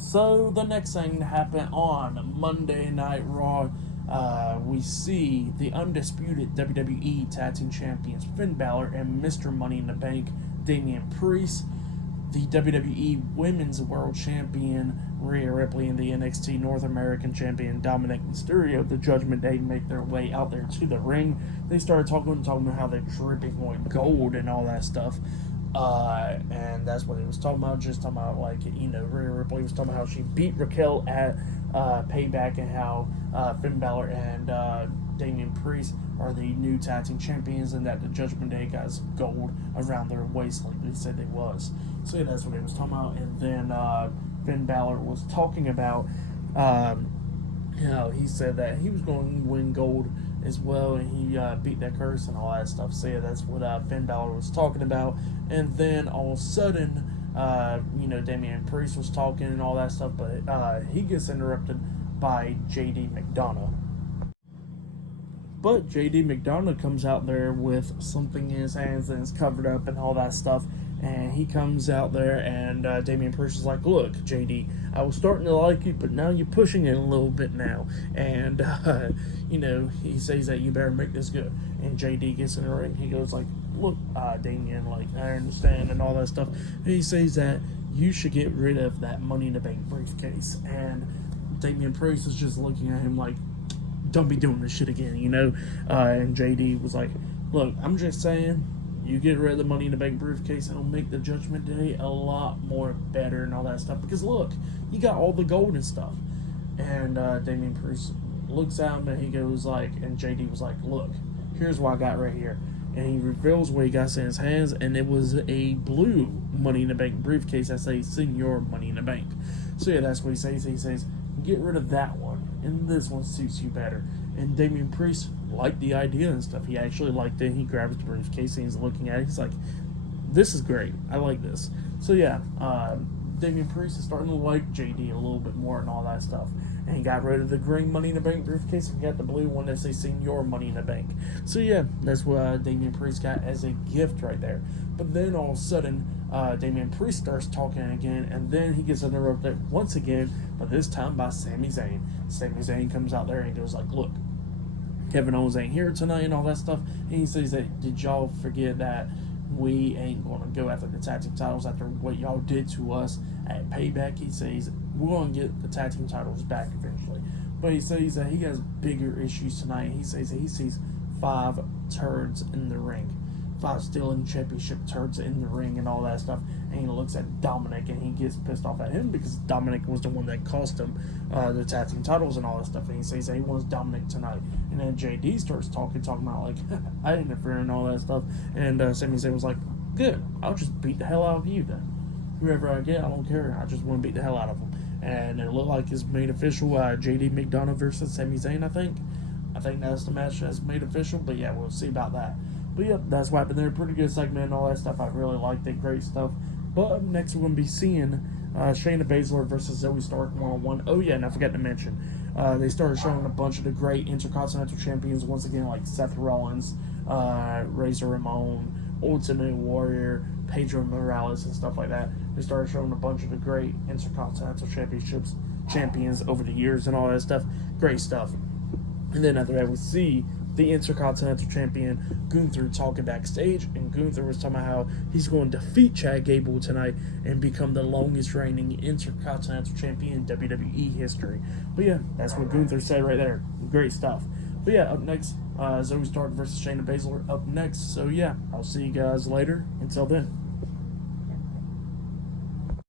So the next thing to happen on Monday Night Raw, we see the undisputed WWE Tag Team Champions Finn Balor and Mr. Money in the Bank Damien Priest, the WWE Women's World Champion Rhea Ripley, and the NXT North American Champion Dominik Mysterio, the Judgement Day, make their way out there to the ring. They started talking about how they're dripping with gold and all that stuff. And that's what he was talking about. Just talking about, like, Rhea Ripley was talking about how she beat Raquel at Payback, and how Finn Balor and Damien Priest are the new tag team champions, and that the Judgment Day guys gold around their waist like they said they was. So yeah, that's what he was talking about. And then Finn Balor was talking about he said that he was going to win gold as well, and he beat that curse and all that stuff. So yeah, that's what Finn Balor was talking about. And then all of a sudden, Damien Priest was talking and all that stuff, but he gets interrupted by JD McDonagh. But JD McDonagh comes out there with something in his hands and it's covered up and all that stuff. And he comes out there, and Damien Priest is like, "Look, JD, I was starting to like you, but now you're pushing it a little bit now." And, he says that you better make this good. And JD gets in the ring. He goes like, "Look, Damien, like, I understand," and all that stuff. And he says that you should get rid of that Money in the Bank briefcase. And Damien Priest is just looking at him like, "Don't be doing this shit again," And JD was like, "Look, I'm just saying, you get rid of the Money in the Bank briefcase, and it'll make the Judgment Day a lot more better," and all that stuff. Because look, you got all the gold and stuff. And Damien Priest looks at him, and he goes like, and JD was like, "Look, here's what I got right here." And he reveals what he got in his hands, and it was a blue Money in the Bank briefcase that says Senior Money in the Bank. So yeah, that's what he says. He says, "Get rid of that one, and this one suits you better." And Damien Priest liked the idea and stuff. He actually liked it. He grabs the briefcase and he's looking at it. He's like, "This is great. I like this." So yeah, Damien Priest is starting to like JD a little bit more and all that stuff. And he got rid of the green Money in the Bank briefcase and got the blue one that says Senior Money in the Bank. So yeah, that's what Damien Priest got as a gift right there. But then all of a sudden, Damien Priest starts talking again, and then he gets interrupted once again, but this time by Sami Zayn. Sami Zayn comes out there and goes like, "Look, Kevin Owens ain't here tonight," and all that stuff. And he says that, "Did y'all forget that we ain't going to go after the tag team titles after what y'all did to us at Payback?" He says, "We're going to get the tag team titles back eventually." But he says that he has bigger issues tonight. He says that he sees 5 turds in the ring. 5 stealing championship turds in the ring and all that stuff. And he looks at Dominik and he gets pissed off at him because Dominik was the one that cost him the tag team titles and all that stuff. And he says that he wants Dominik tonight. And then JD starts talking about like, "I interfere and all that stuff." And Sami Zayn was like, "Good, I'll just beat the hell out of you then. Whoever I get, I don't care. I just want to beat the hell out of them." And it looked like it's made official, JD McDonagh versus Sami Zayn, I think. I think that's the match that's made official. But yeah, we'll see about that. But yep, that's what happened there. Pretty good segment and all that stuff. I really liked it. Great stuff. But up next, we're going to be seeing Shayna Baszler versus Zoe Stark one-on-one. Oh yeah, and I forgot to mention, they started showing a bunch of the great Intercontinental Champions once again, like Seth Rollins, Razor Ramon, Ultimate Warrior, Pedro Morales, and stuff like that. They started showing a bunch of the great Intercontinental champions over the years and all that stuff. Great stuff. And then after that, we see the Intercontinental Champion Gunther talking backstage, and Gunther was talking about how he's going to defeat Chad Gable tonight and become the longest reigning Intercontinental Champion in WWE history. But yeah, that's what Gunther said right there. Great stuff. But yeah, up next, Zoe Stark versus Shayna Baszler up next. So yeah, I'll see you guys later. Until then.